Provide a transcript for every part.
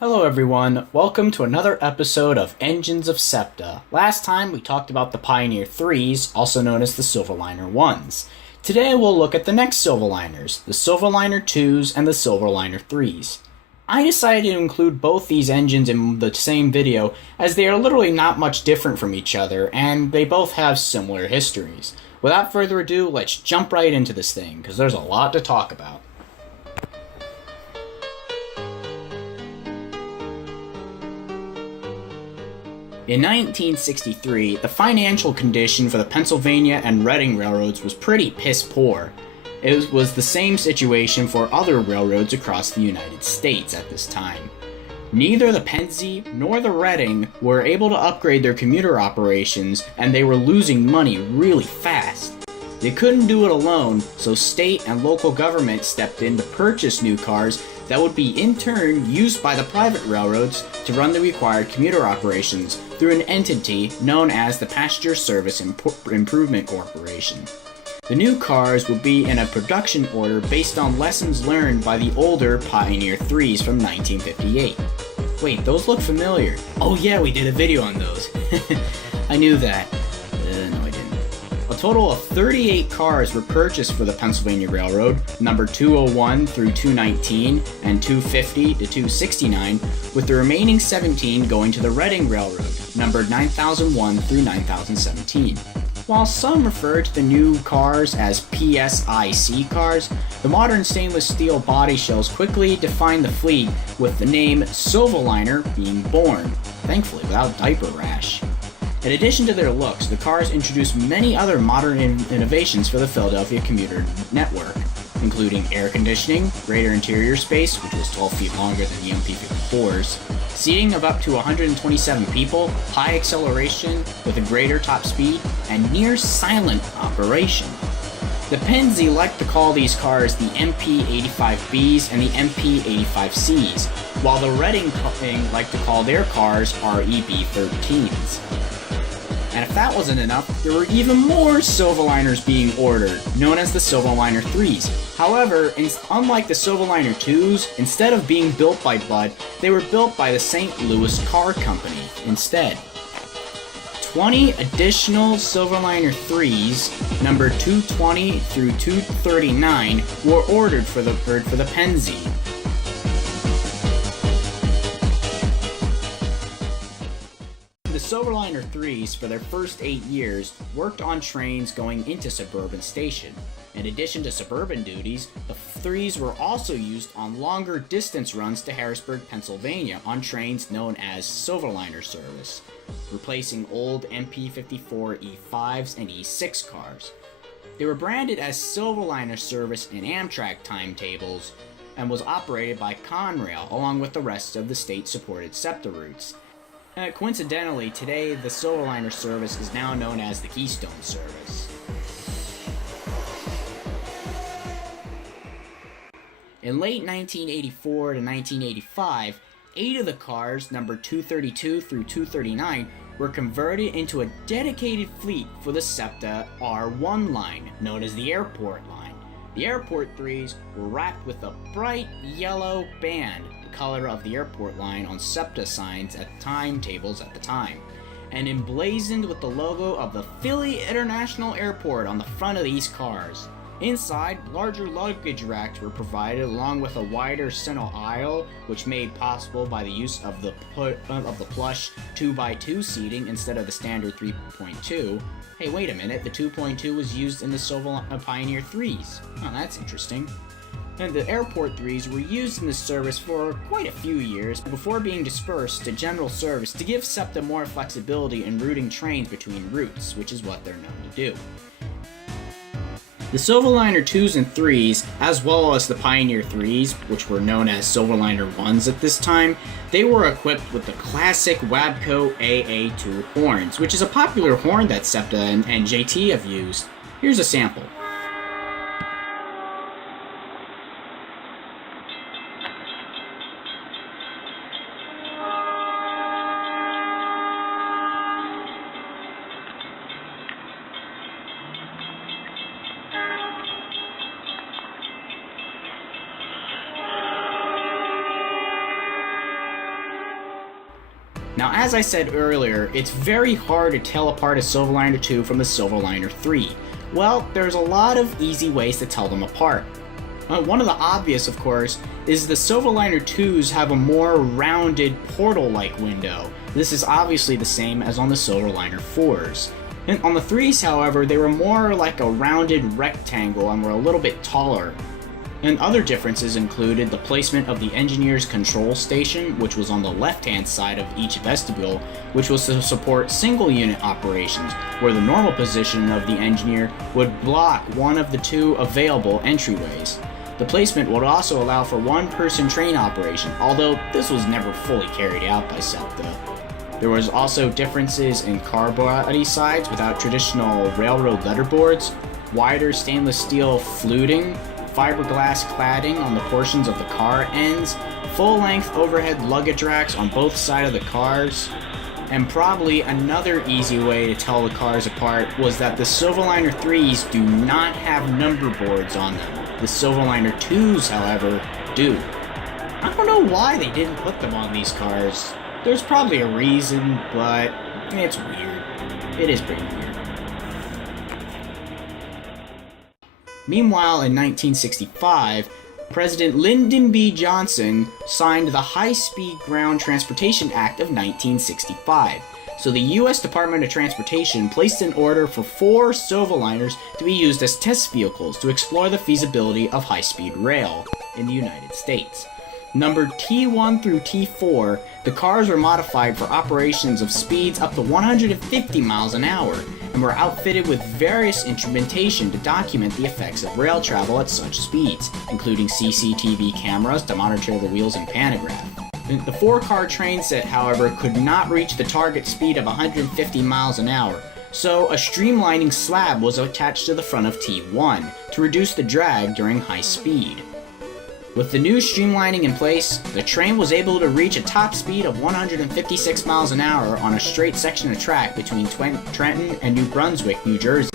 Hello everyone, welcome to another episode of Engines of SEPTA. Last time we talked about the Pioneer IIIs, also known as the Silverliner IIs. Today we'll look at the next Silverliners, the Silverliner IIs and the Silverliner IIIs. I decided to include both these engines in the same video as they are literally not much different from each other and they both have similar histories. Without further ado, let's jump right into this thing because there's a lot to talk about. In 1963, the financial condition for the Pennsylvania and Reading railroads was pretty piss poor. It was the same situation for other railroads across the United States at this time. Neither the Pennsy nor the Reading were able to upgrade their commuter operations, and they were losing money really fast. They couldn't do it alone, so state and local government stepped in to purchase new cars that would be in turn used by the private railroads to run the required commuter operations through an entity known as the Passenger Service Improvement Corporation. The new cars would be in a production order based on lessons learned by the older Pioneer IIIs from 1958. Wait, those look familiar. Oh yeah, we did a video on those. I knew that. No, I didn't. A total of 38 cars were purchased for the Pennsylvania Railroad, number 201 through 219 and 250 to 269, with the remaining 17 going to the Reading Railroad, numbered 9001 through 9017. While some refer to the new cars as PSIC cars, the modern stainless steel body shells quickly defined the fleet, with the name Silverliner being born, thankfully without diaper rash. In addition to their looks, the cars introduced many other modern innovations for the Philadelphia commuter network, including air conditioning, greater interior space, which was 12 feet longer than the MP54s, seating of up to 127 people, high acceleration with a greater top speed, and near silent operation. The Pennsy liked to call these cars the MP85Bs and the MP85Cs, while the Reading liked to call their cars REB13s. And if that wasn't enough, there were even more Silverliners being ordered, known as the Silverliner IIIs. However, unlike the Silverliner IIs, instead of being built by Budd, they were built by the St. Louis Car Company instead. 20 additional Silverliner IIIs, numbered 220 through 239, were ordered for the Pennsy. The Silverliner IIIs, for their first 8 years, worked on trains going into suburban station. In addition to suburban duties, the IIIs were also used on longer distance runs to Harrisburg, Pennsylvania on trains known as Silverliner service, replacing old MP54 E5s and E6 cars. They were branded as Silverliner service in Amtrak timetables and was operated by Conrail along with the rest of the state-supported SEPTA routes. Coincidentally, today the Silverliner service is now known as the Keystone service. In late 1984 to 1985, 8 of the cars, numbered 232 through 239, were converted into a dedicated fleet for the SEPTA R1 line, known as the Airport line. The Airport IIIs were wrapped with a bright yellow band, the color of the Airport line on SEPTA signs at timetables at the time, and emblazoned with the logo of the Philly International Airport on the front of these cars. Inside, larger luggage racks were provided along with a wider center aisle, which made possible by the use of the plush 2x2 seating instead of the standard 3.2. Hey, wait a minute, the 2.2 was used in the Pioneer IIIs. Oh, that's interesting. And the Airport IIIs were used in this service for quite a few years before being dispersed to general service to give SEPTA more flexibility in routing trains between routes, which is what they're known to do. The Silverliner IIs and IIIs, as well as the Pioneer IIIs, which were known as Silverliner Is at this time, they were equipped with the classic Wabco AA2 horns, which is a popular horn that SEPTA and JT have used. Here's a sample. Now, as I said earlier, it's very hard to tell apart a Silverliner II from a Silverliner III. Well, there's a lot of easy ways to tell them apart. One of the obvious, of course, is the Silverliner IIs have a more rounded portal-like window. This is obviously the same as on the Silverliner IVs. And on the IIIs, however, they were more like a rounded rectangle and were a little bit taller. And other differences included the placement of the engineer's control station, which was on the left-hand side of each vestibule, which was to support single-unit operations, where the normal position of the engineer would block one of the two available entryways. The placement would also allow for one-person train operation, although this was never fully carried out by SEPTA. There was also differences in car body sides without traditional railroad letterboards, wider stainless steel fluting, fiberglass cladding on the portions of the car ends, full-length overhead luggage racks on both sides of the cars, and probably another easy way to tell the cars apart was that the Silverliner IIIs do not have number boards on them. The Silverliner IIs, however, do. I don't know why they didn't put them on these cars. There's probably a reason, but it's weird. It is pretty weird. Meanwhile, in 1965, President Lyndon B. Johnson signed the High-Speed Ground Transportation Act of 1965. So the U.S. Department of Transportation placed an order for 4 Silverliners to be used as test vehicles to explore the feasibility of high-speed rail in the United States. Numbered T1 through T4, the cars were modified for operations of speeds up to 150 miles an hour and were outfitted with various instrumentation to document the effects of rail travel at such speeds, including CCTV cameras to monitor the wheels and pantograph. The 4-car train set, however, could not reach the target speed of 150 miles an hour, so a streamlining slab was attached to the front of T1 to reduce the drag during high speed. With the new streamlining in place, the train was able to reach a top speed of 156 miles an hour on a straight section of track between Trenton and New Brunswick, New Jersey.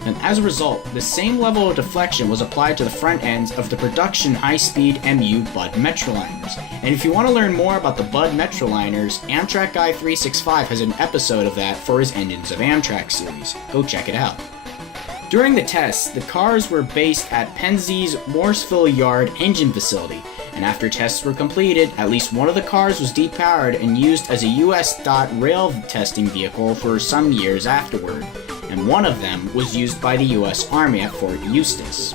And as a result, the same level of deflection was applied to the front ends of the production high-speed MU Bud Metroliners. And if you want to learn more about the Bud Metroliners, Amtrak Guy 365 has an episode of that for his Engines of Amtrak series. Go check it out. During the tests, the cars were based at Penzey's Morrisville Yard engine facility, and after tests were completed, at least one of the cars was depowered and used as a US DOT rail testing vehicle for some years afterward, and one of them was used by the US Army at Fort Eustis.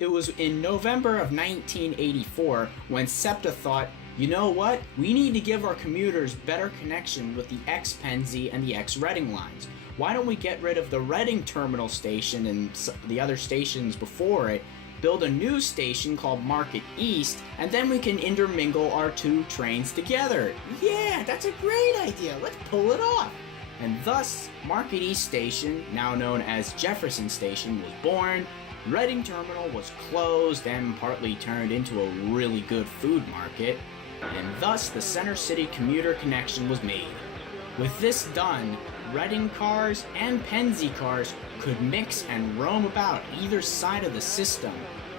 It was in November of 1984 when SEPTA thought, you know what, we need to give our commuters better connection with the ex-Penzey and the ex-Reading lines. Why don't we get rid of the Reading Terminal Station and the other stations before it, build a new station called Market East, and then we can intermingle our 2 trains together. Yeah, that's a great idea. Let's pull it off. And thus, Market East Station, now known as Jefferson Station, was born. Reading Terminal was closed and partly turned into a really good food market, and thus the Center City commuter connection was made. With this done, Reading cars and Penzey cars could mix and roam about either side of the system.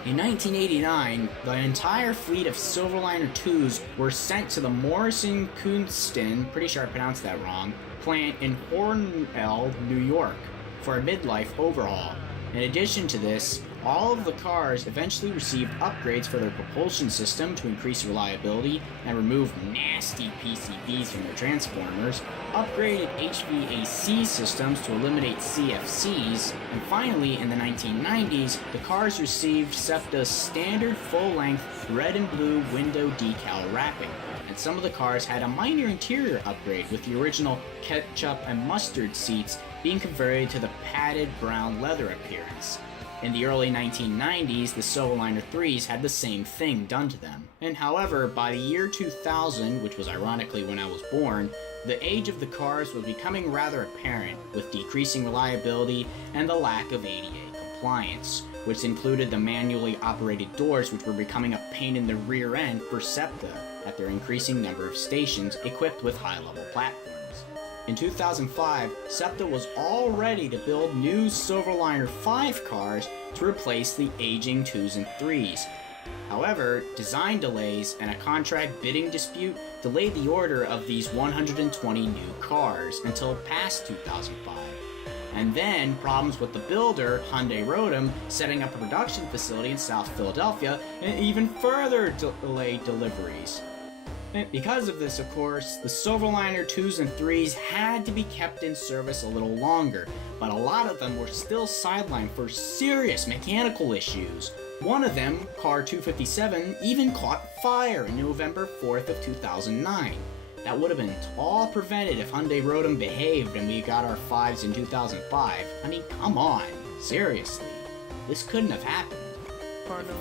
In 1989, the entire fleet of Silverliner IIs were sent to the Morrison Kunston, pretty sure I pronounced that wrong, plant in Hornell, New York, for a midlife overhaul. In addition to this, all of the cars eventually received upgrades for their propulsion system to increase reliability and remove nasty PCBs from their transformers, upgraded HVAC systems to eliminate CFCs, and finally, in the 1990s, the cars received SEPTA's standard full-length red and blue window decal wrapping, and some of the cars had a minor interior upgrade with the original ketchup and mustard seats being converted to the padded brown leather appearance. In the early 1990s, the Silverliner IIIs had the same thing done to them. And however, by the year 2000, which was ironically when I was born, the age of the cars was becoming rather apparent, with decreasing reliability and the lack of ADA compliance, which included the manually operated doors, which were becoming a pain in the rear end for SEPTA at their increasing number of stations equipped with high-level platforms. In 2005, SEPTA was all ready to build new Silverliner V cars to replace the aging 2s and 3s. However, design delays and a contract bidding dispute delayed the order of these 120 new cars until past 2005. And then, problems with the builder, Hyundai Rotem, setting up a production facility in South Philadelphia, and even further delayed deliveries. And because of this, of course, the Silverliner IIs and IIIs had to be kept in service a little longer, but a lot of them were still sidelined for serious mechanical issues. One of them, car 257, even caught fire on November 4th of 2009. That would have been all prevented if Hyundai Rotem behaved and we got our 5s in 2005. I mean, come on, seriously. This couldn't have happened.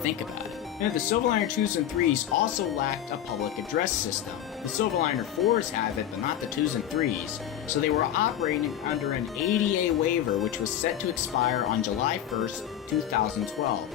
Think about it. And the Silverliner IIs and IIIs also lacked a public address system. The Silverliner IVs have it, but not the IIs and IIIs. So they were operating under an ADA waiver which was set to expire on July 1st, 2012.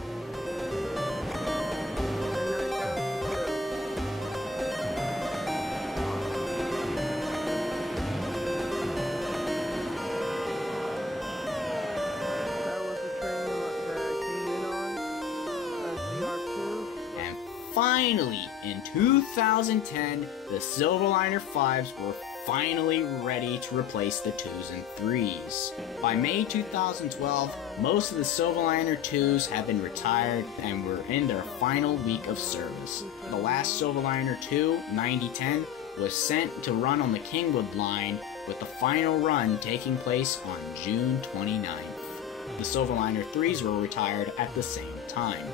Finally, in 2010, the Silverliner 5s were finally ready to replace the 2s and 3s. By May 2012, most of the Silverliner 2s have been retired and were in their final week of service. The last Silverliner 2, 9010, was sent to run on the Kingwood line, with the final run taking place on June 29th. The Silverliner 3s were retired at the same time.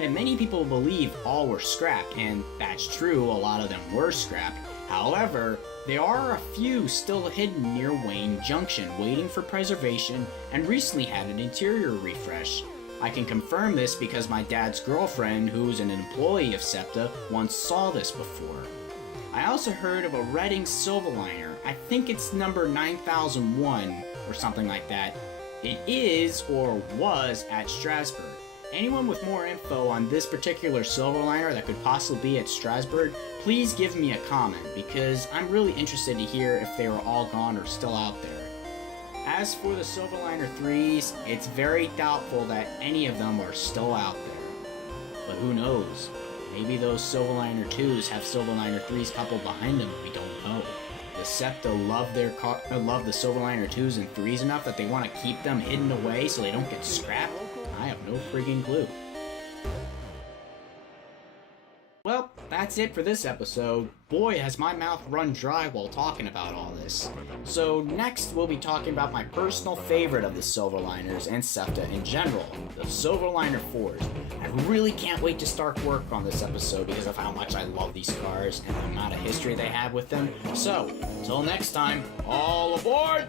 And many people believe all were scrapped, and that's true, a lot of them were scrapped. However, there are a few still hidden near Wayne Junction, waiting for preservation, and recently had an interior refresh. I can confirm this because my dad's girlfriend, who's an employee of SEPTA, once saw this before. I also heard of a Reading Silverliner. I think it's number 9001 or something like that. It is, or was, at Strasbourg. Anyone with more info on this particular Silverliner that could possibly be at Strasbourg, please give me a comment, because I'm really interested to hear if they were all gone or still out there. As for the Silverliner 3s, it's very doubtful that any of them are still out there. But who knows? Maybe those Silverliner 2s have Silverliner 3s coupled behind them, we don't know. Does SEPTA love the Silverliner 2s and 3s enough that they want to keep them hidden away so they don't get scrapped? I have no friggin' clue. Well, that's it for this episode. Boy, has my mouth run dry while talking about all this. So next we'll be talking about my personal favorite of the Silverliners and SEPTA in general, the Silverliner 4s. I really can't wait to start work on this episode because of how much I love these cars and the amount of history they have with them. So, until next time, all aboard!